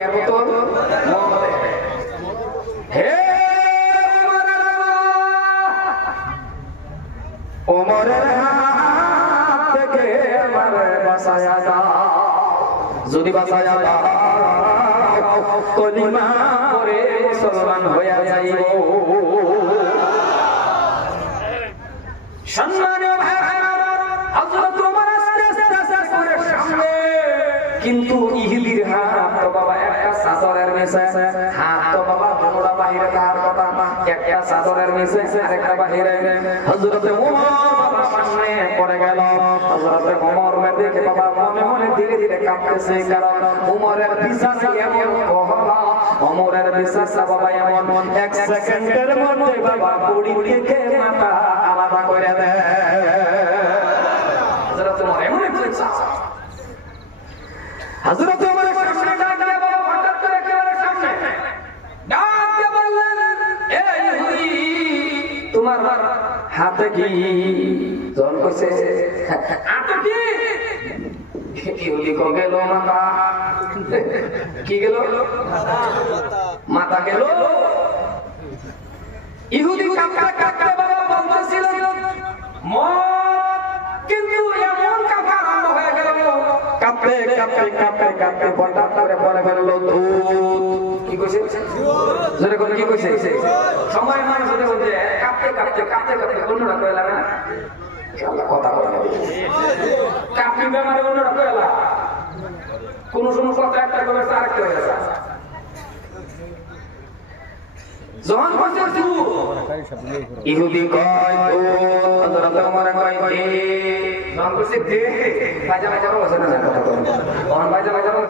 যদি বাঁচায়া দাও কলিমা পড়ে মুসলমান হইয়া যাইব। সম্মানীয় ভাইরা, হযরত ওমর আস্তে আস্তে করে সামনে, কিন্তু ইহুদির হাত তো বাবা একটা চাদরের নিচে, হাত তো বাবা দুটোটা বাহিরে তার কথা, একটা চাদরের নিচে আরেকটা বাহিরে। হযরত ওমর বাবা সামনে পড়ে গেল। হযরত ওমর দেখে বাবা মনে মনে ধীরে ধীরে কাঁপতেছে, কারণ ওমরের বিশ্বাস এমন কহলা, ওমরের বিশ্বাস বাবা এমন এক সেকেন্ডের মধ্যে বাবা বুড়ি থেকে মাথা আলাদা করে দেয়। হযরত ওমর এমন এক বিশ্বাস, হযরত ওমরের সামনে ডাক দিয়ে বাবা হঠাৎ করে একেবারে সামনে ডাক দিয়ে বললেন, এই ইহুদি, তোমার হাতে কি? জন কইছে হাতে কি? ইহুদি কো গেল মাথা। কি গেল? মাথা গেল। ইহুদি কাঁপতে কাঁপতে বাবা বলতেছিল মত, কিন্তু এমন কাঁপা আরম্ভ হয়ে গেল, কাঁপতে কাঁপতে কাঁপতে কাঁপতে হঠাৎ করে পড়ে গেল দুধ। কি কইছে? জোরে করে কি কইছে? সময় মানুষ বলতে কাঁপতে কাঁপতে কাঁপতে কাঁপতে অন্যরা কইলা না কথা কথা কাঁপনি বেমারে অন্যরা কইলা কোন সময় কথা একটা করে আরেকটা হয়ে যায়। যখন বলছে ইহুদি কয় ও, হযরত ওমর কয় এ, যখন বলছে দে, বাজা বাজা বসে না, কথা কথা বাজা বাজা